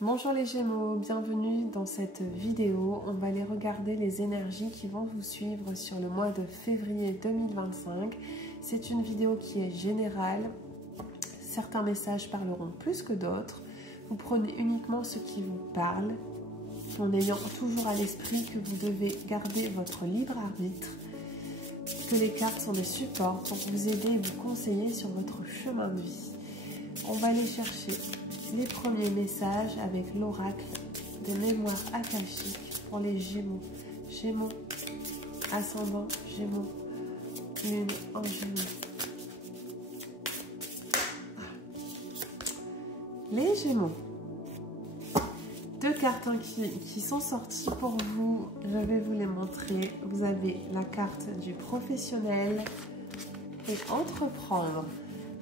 Bonjour les Gémeaux, bienvenue dans cette vidéo. On va aller regarder les énergies qui vont vous suivre sur le mois de février 2025. C'est une vidéo qui est générale. Certains messages parleront plus que d'autres. Vous prenez uniquement ce qui vous parle, en ayant toujours à l'esprit que vous devez garder votre libre arbitre, que les cartes sont des supports pour vous aider et vous conseiller sur votre chemin de vie. On va aller chercher les premiers messages avec l'oracle des mémoires akashiques pour les Gémeaux. Gémeaux, ascendant, Gémeaux, lune en Gémeaux. Les Gémeaux. Deux cartes qui sont sorties pour vous. Je vais vous les montrer. Vous avez la carte du professionnel et entreprendre.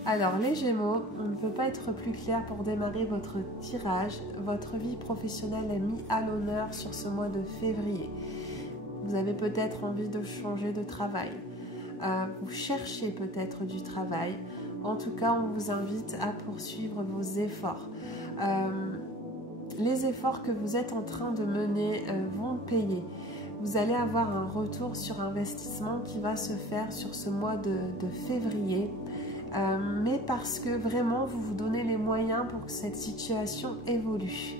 Alors les Gémeaux, on ne peut pas être plus clair pour démarrer votre tirage. Votre vie professionnelle est mise à l'honneur sur ce mois de février. Vous avez peut-être envie de changer de travail. Vous cherchez peut-être du travail. En tout cas, on vous invite à poursuivre vos efforts. Les efforts que vous êtes en train de mener vont payer. Vous allez avoir un retour sur investissement qui va se faire sur ce mois de février. Mais parce que vraiment vous vous donnez les moyens pour que cette situation évolue.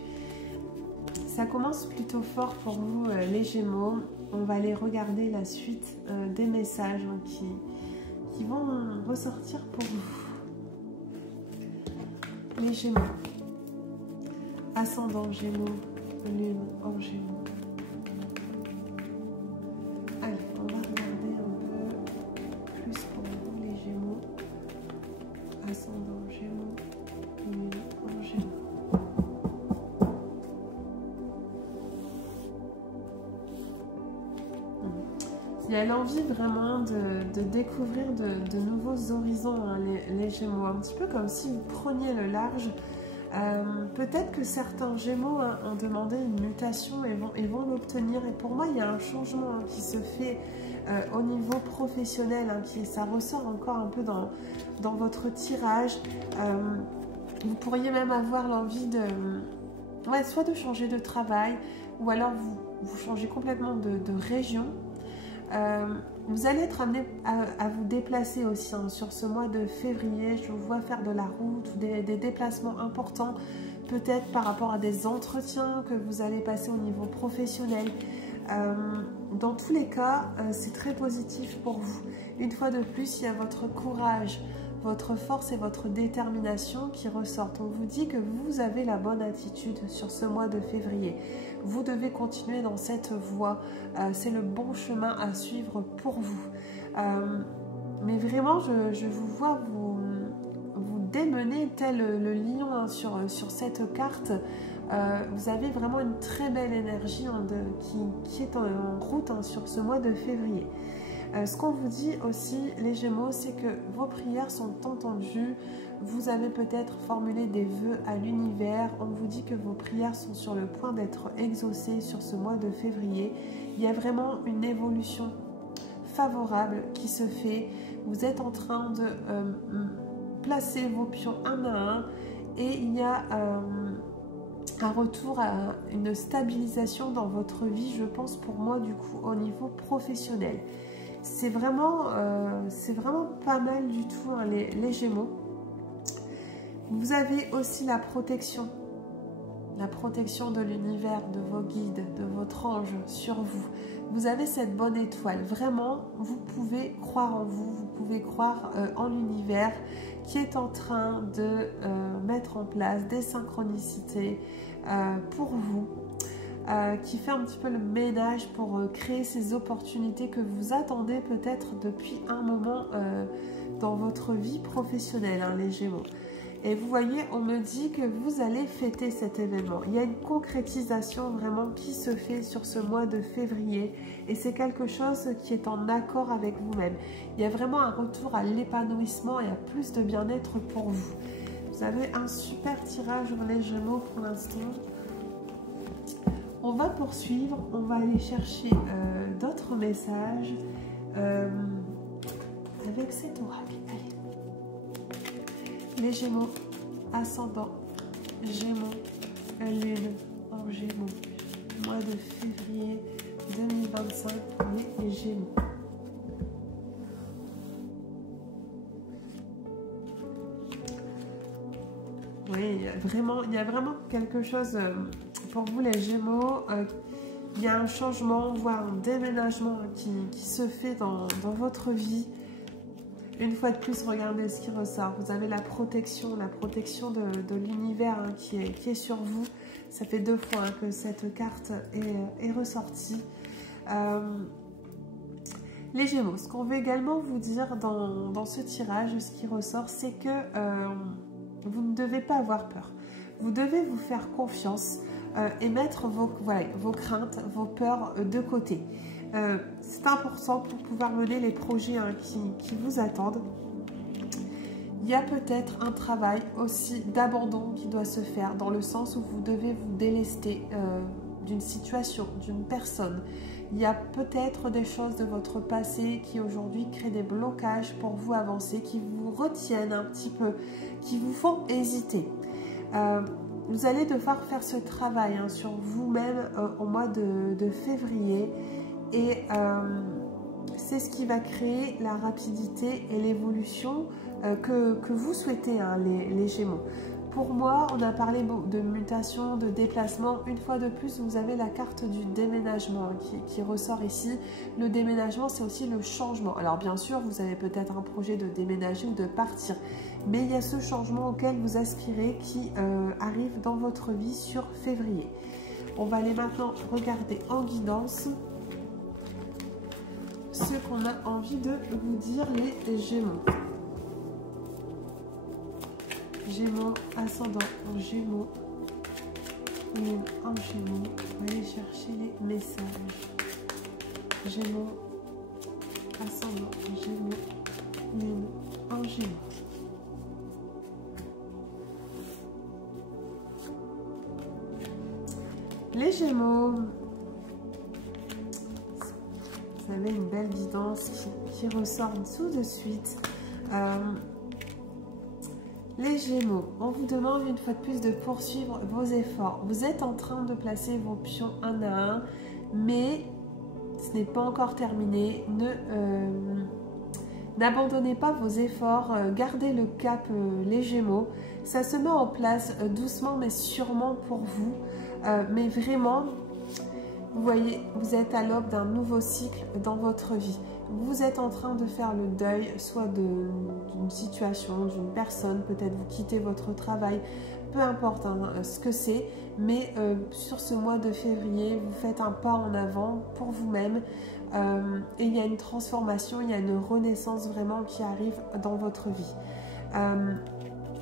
Ça commence plutôt fort pour vous les Gémeaux. On va aller regarder la suite des messages qui vont ressortir pour vous. Les Gémeaux, ascendant Gémeaux, lune en Gémeaux. Allez, on va regarder un peu plus pour vous les Gémeaux. Ascendant Gémeaux, lune en Gémeaux. Il y a l'envie vraiment de découvrir de nouveaux horizons, hein, les Gémeaux. Un petit peu comme si vous preniez le large. Peut-être que certains Gémeaux ont demandé une mutation et vont l'obtenir. Et pour moi, il y a un changement qui se fait au niveau professionnel. Ça ressort encore un peu dans votre tirage. Vous pourriez même avoir l'envie soit de changer de travail ou alors vous changez complètement de région. Vous allez être amené à vous déplacer aussi sur ce mois de février. Je vous vois faire de la route ou des déplacements importants, peut-être par rapport à des entretiens que vous allez passer au niveau professionnel. Dans tous les cas, c'est très positif pour vous. Une fois de plus, il y a votre courage, votre force et votre détermination qui ressortent. On vous dit que vous avez la bonne attitude sur ce mois de février. Vous devez continuer dans cette voie. C'est le bon chemin à suivre pour vous. Mais vraiment, je vous vois vous démener tel le lion sur cette carte. Vous avez vraiment une très belle énergie qui est en route sur ce mois de février. Ce qu'on vous dit aussi, les Gémeaux, c'est que vos prières sont entendues. Vous avez peut-être formulé des vœux à l'univers. On vous dit que vos prières sont sur le point d'être exaucées sur ce mois de février. Il y a vraiment une évolution favorable qui se fait. Vous êtes en train de placer vos pions un à un et il y a un retour à une stabilisation dans votre vie, je pense pour moi du coup au niveau professionnel. C'est vraiment pas mal du tout, hein, les Gémeaux. Vous avez aussi la protection de l'univers, de vos guides, de votre ange sur vous. Vous avez cette bonne étoile. Vraiment, vous pouvez croire en vous, vous pouvez croire en l'univers qui est en train de mettre en place des synchronicités pour vous. Qui fait un petit peu le ménage pour créer ces opportunités que vous attendez peut-être depuis un moment dans votre vie professionnelle, hein, les Gémeaux. Et vous voyez, on me dit que vous allez fêter cet événement. Il y a une concrétisation vraiment qui se fait sur ce mois de février et c'est quelque chose qui est en accord avec vous-même. Il y a vraiment un retour à l'épanouissement et à plus de bien-être pour vous. Vous avez un super tirage, les Gémeaux, pour l'instant. On va poursuivre, on va aller chercher d'autres messages avec cet oracle. Allez. Les Gémeaux, ascendant, Gémeaux, Lune en Gémeaux. Mois de février 2025, les Gémeaux. Oui, il y a vraiment quelque chose pour vous les Gémeaux. Il y a un changement, voire un déménagement qui se fait dans votre vie. Une fois de plus, regardez ce qui ressort. Vous avez la protection de l'univers qui est sur vous. Ça fait 2 fois que cette carte est ressortie. Les Gémeaux, ce qu'on veut également vous dire dans ce tirage, ce qui ressort, c'est que vous ne devez pas avoir peur. Vous devez vous faire confiance et mettre vos craintes, vos peurs de côté. C'est important pour pouvoir mener les projets qui vous attendent. Il y a peut-être un travail aussi d'abandon qui doit se faire, dans le sens où vous devez vous délester d'une situation, d'une personne. Il y a peut-être des choses de votre passé qui aujourd'hui créent des blocages pour vous avancer, qui vous retiennent un petit peu, qui vous font hésiter. Vous allez devoir faire ce travail sur vous-même au mois de février. Et c'est ce qui va créer la rapidité et l'évolution que vous souhaitez, les Gémeaux. Pour moi, on a parlé de mutation, de déplacement. Une fois de plus, vous avez la carte du déménagement qui ressort ici. Le déménagement, c'est aussi le changement. Alors bien sûr, vous avez peut-être un projet de déménager ou de partir. Mais il y a ce changement auquel vous aspirez qui arrive dans votre vie sur février. On va aller maintenant regarder en guidance ce qu'on a envie de vous dire, les Gémeaux. Gémeaux, ascendant en Gémeaux, Lune en Gémeaux. On va aller chercher les messages. Gémeaux, ascendant en Gémeaux, Lune en Gémeaux. Les Gémeaux, vous avez une belle guidance qui ressort tout de suite. Les Gémeaux, on vous demande une fois de plus de poursuivre vos efforts. Vous êtes en train de placer vos pions un à un, mais ce n'est pas encore terminé. N'abandonnez pas vos efforts, gardez le cap, les Gémeaux. Ça se met en place doucement mais sûrement pour vous. Mais vraiment, vous voyez, vous êtes à l'aube d'un nouveau cycle dans votre vie. Vous êtes en train de faire le deuil, soit d'une situation, d'une personne, peut-être vous quittez votre travail, peu importe ce que c'est, mais sur ce mois de février, vous faites un pas en avant pour vous-même et il y a une transformation, il y a une renaissance vraiment qui arrive dans votre vie.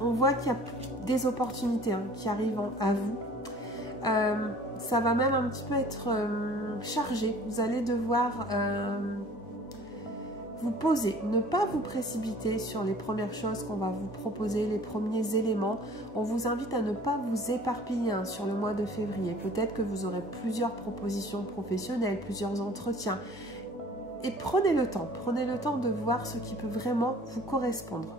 On voit qu'il y a des opportunités qui arrivent à vous. Ça va même un petit peu être chargé. Vous allez devoir vous poser, ne pas vous précipiter sur les premières choses qu'on va vous proposer, les premiers éléments. On vous invite à ne pas vous éparpiller sur le mois de février. Peut-être que vous aurez plusieurs propositions professionnelles, plusieurs entretiens. Et prenez le temps de voir ce qui peut vraiment vous correspondre.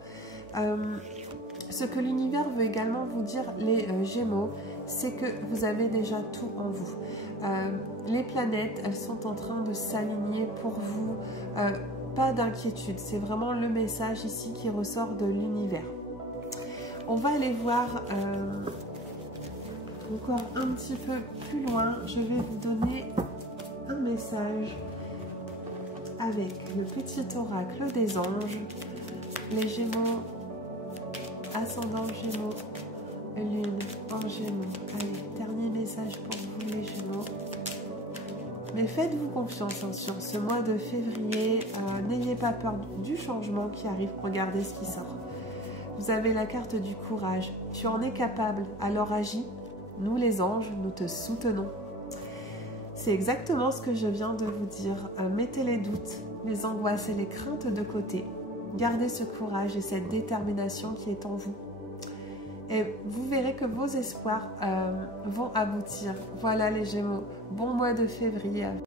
Ce que l'univers veut également vous dire, les Gémeaux, c'est que vous avez déjà tout en vous. Les planètes, elles sont en train de s'aligner pour vous. Pas d'inquiétude, c'est vraiment le message ici qui ressort de l'univers. On va aller voir encore un petit peu plus loin. Je vais vous donner un message avec le petit oracle des anges. Les Gémeaux, ascendant Gémeaux, Lune en Gémeaux. Allez, dernier message pour vous les Gémeaux. Mais faites-vous confiance sur ce mois de février. N'ayez pas peur du changement qui arrive. Regardez ce qui sort. Vous avez la carte du courage. Tu en es capable, alors agis. Nous les anges, nous te soutenons. C'est exactement ce que je viens de vous dire. Mettez les doutes, les angoisses et les craintes de côté. Gardez ce courage et cette détermination qui est en vous. Et vous verrez que vos espoirs vont aboutir. Voilà les Gémeaux, bon mois de février.